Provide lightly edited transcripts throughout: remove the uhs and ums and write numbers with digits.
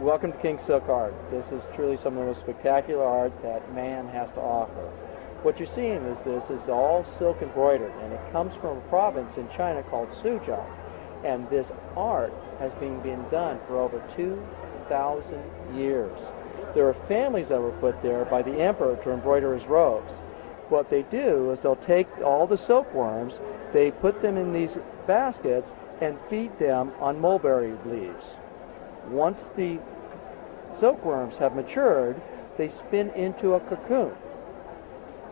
Welcome to King Silk Art. This is truly some of the most spectacular art that man has to offer. What you're seeing is this is all silk embroidered, and it comes from a province in China called Suzhou. And this art has been done for over 2,000 years. There are families that were put there by the emperor to embroider his robes. What they do is they'll take all the silkworms, they put them in these baskets and feed them on mulberry leaves. Once the silkworms have matured, they spin into a cocoon.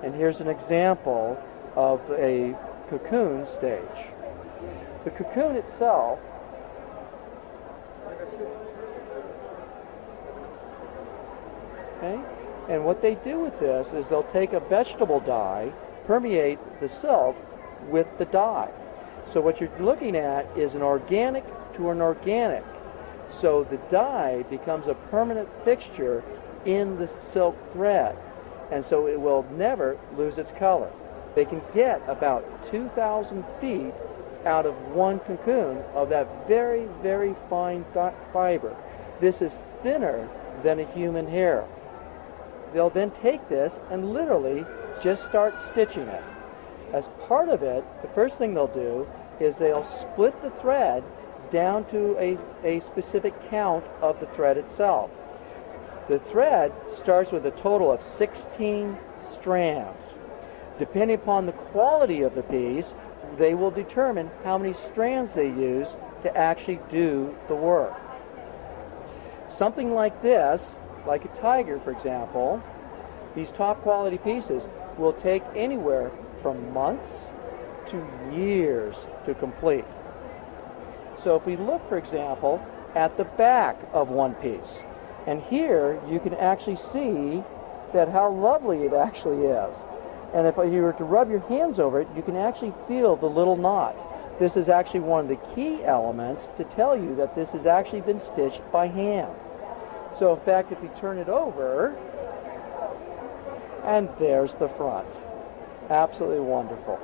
And here's an example of a cocoon stage. The cocoon itself and what they do with this is they'll take a vegetable dye, permeate the silk with the dye. So what you're looking at is an organic to an organic. So the dye becomes a permanent fixture in the silk thread, and so it will never lose its color. They can get about 2,000 feet out of one cocoon of that very, very fine fiber. This is thinner than a human hair. They'll then take this and literally just start stitching it. As part of it, the first thing they'll do is they'll split the thread down to a specific count of the thread itself. The thread starts with a total of 16 strands. Depending upon the quality of the piece, they will determine how many strands they use to actually do the work. Something like this, like a tiger for example, these top quality pieces will take anywhere from months to years to complete. So if we look, for example, at the back of one piece, and here you can actually see that how lovely it actually is. And if you were to rub your hands over it, you can actually feel the little knots. This is actually one of the key elements to tell you that this has actually been stitched by hand. So in fact, if you turn it over, and there's the front. Absolutely wonderful.